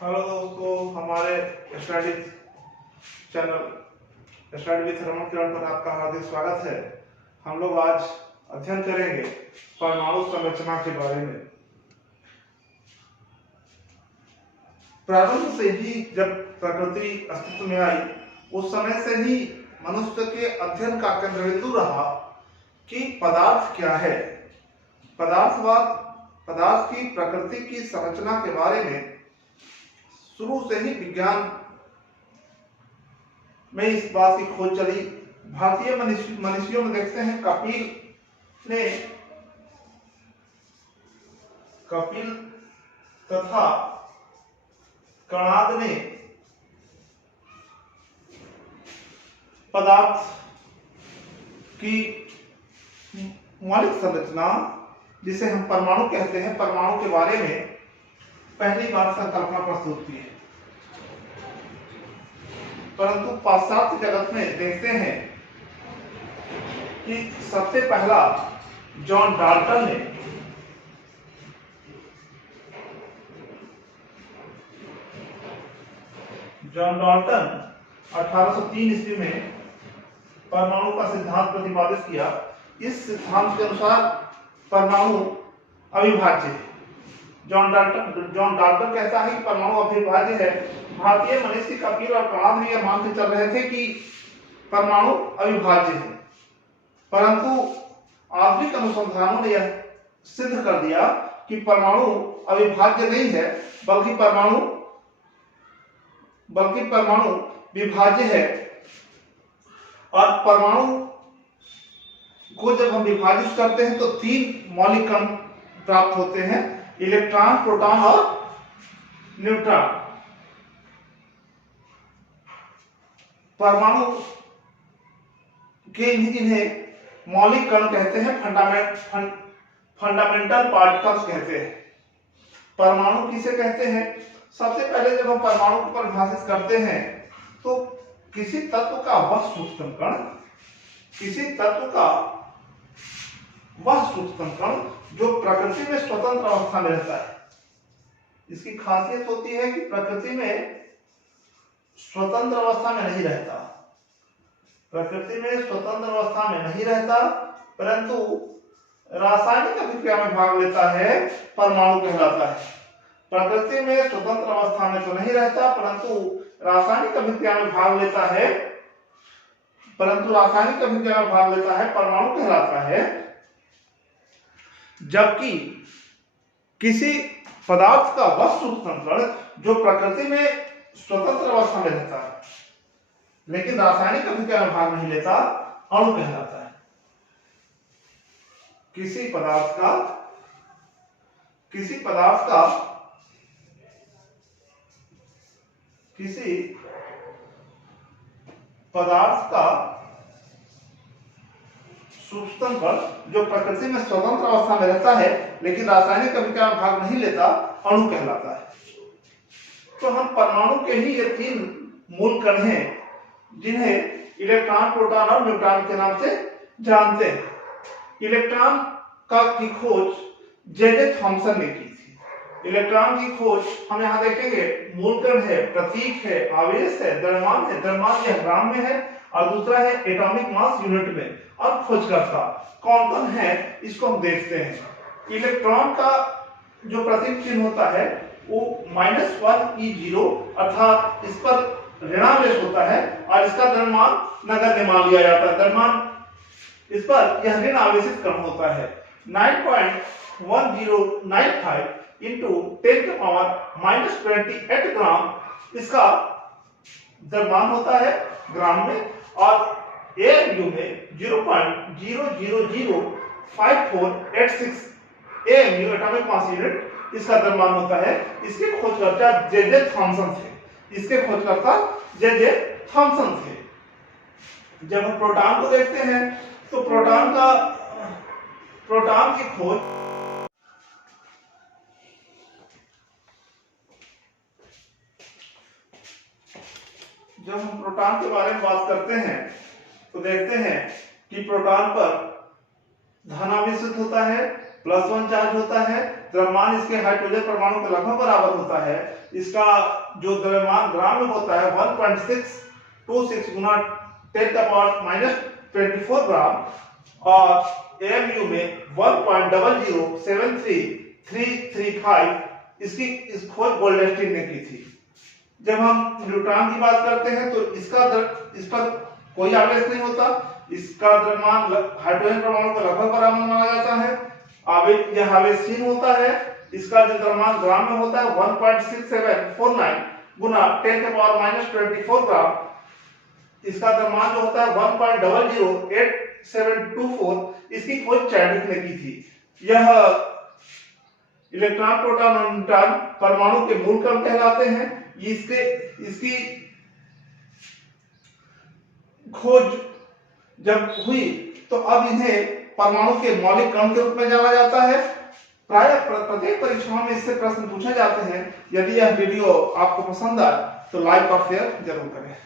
Hello दोस्तों, हमारे study channel study with Raman Kiran पर आपका हार्दिक स्वागत है। हम लोग आज अध्ययन करेंगे परमाणु संरचना के बारे में। प्रारंभ से ही जब प्रकृति अस्तित्व में आई, उस समय से ही मनुष्य के अध्ययन का केंद्र बिंदु रहा कि पदार्थ क्या है। पदार्थवाद पदार्थ की प्रकृति की संरचना के बारे में शुरू से ही विज्ञान में इस बात की खोज चली। भारतीय मनीषियों में देखते हैं कपिल तथा कणाद ने पदार्थ की मौलिक संरचना, जिसे हम परमाणु कहते हैं, परमाणु के बारे में पहली बार संकल्पना प्रस्तुत की है। परंतु पाश्चात्य जगत में देखते हैं कि सबसे पहला जॉन डाल्टन 1803 ईस्वी में परमाणु का सिद्धांत प्रतिपादित किया। इस सिद्धांत के अनुसार परमाणु अविभाज्य है। जॉन डाल्टन कहता है कि परमाणु अविभाज्य है। भारतीय मनीषी कपिल और कणाद भी यह मानते चल रहे थे कि परमाणु अविभाज्य है, परंतु आधुनिक अनुसंधानों ने यह सिद्ध कर दिया कि परमाणु अविभाज्य नहीं है, बल्कि परमाणु विभाज्य है। और परमाणु को जब हम विभाजित करते हैं तो 3 मौलिक कण प्राप्त होते हैं: इलेक्ट्रॉन, प्रोटॉन और न्यूट्रॉन। परमाणु के इन्हें मौलिक कण कहते हैं, फंडामेंटल पार्टिकल्स कहते हैं। परमाणु किसे कहते हैं? सबसे पहले जब हम परमाणु को परिभाषित करते हैं तो किसी तत्व का वह सूक्ष्म कण जो प्रकृति में स्वतंत्र अवस्था में रहता है। इसकी खासियत होती है कि प्रकृति में स्वतंत्र अवस्था में नहीं रहता, परंतु रासायनिक अभिक्रिया में भाग लेता है, परमाणु कहलाता है। प्रकृति में स्वतंत्र अवस्था में तो नहीं रहता, परंतु रासायनिक अभिक्रिया में भाग लेता है, परमाणु कहलाता है। जबकि किसी पदार्थ का वह सूक्ष्म कण जो प्रकृति में स्वतंत्र अवस्था में रहता है लेकिन रासायनिक अभिक्रिया में भाग नहीं लेता, अणु कहलाता है। किसी पदार्थ का सूक्ष्म कण जो प्रकृति में स्वतंत्र अवस्था में रहता है लेकिन रासायनिक अभिक्रिया में भाग नहीं लेता, अणु कहलाता है। तो हम परमाणु के ही ये 3 मूल कण हैं जिन्हें इलेक्ट्रॉन, प्रोटॉन और न्यूट्रॉन के नाम से जानते हैं। इलेक्ट्रॉन की खोज जे थॉमसन ने की थी। इलेक्ट्रॉन की खोज हम यहाँ देखेंगे, मूल कण है, प्रतीक है, आवेश है, द्रव्यमान है। द्रव्यमान यह ग्राम में है और दूसरा है एटॉमिक मास यूनिट में। और खोजकर्ता कौन है इसको हम देखते हैं। इलेक्ट्रॉन का जो प्रतीक चिन्ह होता है वो -1e0 अर्थात इस पर ऋणावेश होता है और इसका द्रव्यमान नगण्य मान लिया जाता है। द्रव्यमान इस पर यह ऋण आवेशित कण होता है। 9.1095 into 10⁻⁻28 ग्राम इसका द्रव्यमान होता है ग्राम में, और AMU में 0.0005486 AMU एटॉमिक मास यूनिट इसका द्रव्यमान होता है। इसके खोजकर्ता जे थॉमसन थे। जब हम प्रोटॉन को देखते हैं तो प्रोटॉन की खोज जब हम प्रोटॉन के बारे में बात करते हैं तो देखते हैं कि प्रोटॉन पर धनावेशित होता है, +1 चार्ज होता है। द्रव्यमान इसके हाइड्रोजन परमाणु के लगभग बराबर होता है। इसका जो द्रव्यमान ग्राम में होता है 1.626 गुना 10⁻⁻24 ग्राम और एमयू में 1.0073335 इस खोज गोल्डस्टीन ने की थी। जब हम न्यूट्रॉन की बात करते हैं तो इस पर कोई आवेश नहीं होता, इसका द्रव्यमान हाइड्रोजन परमाणु को लगभग बराबर माना जाता है। यह आवेशहीन होता है, इसका जो द्रव्यमान ग्राम में होता है 1.6749 गुना 10⁻⁻24 ग्राम, इसका द्रव्यमान जो होता है 1.00724। इसकी खोज चैडविक ने की थी। यह इलेक्ट्रॉन, प्रोटॉन और न्यूट्रॉन परमाणु के मूल कण कहलाते हैं। इसकी खोज जब हुई तो अब इन्हें परमाणु के मौलिक कण के रूप में जाना जाता है। प्रायः प्रत्येक परीक्षाओं में इससे प्रश्न पूछे जाते हैं। यदि यह वीडियो आपको पसंद आए तो लाइक और शेयर जरूर करें।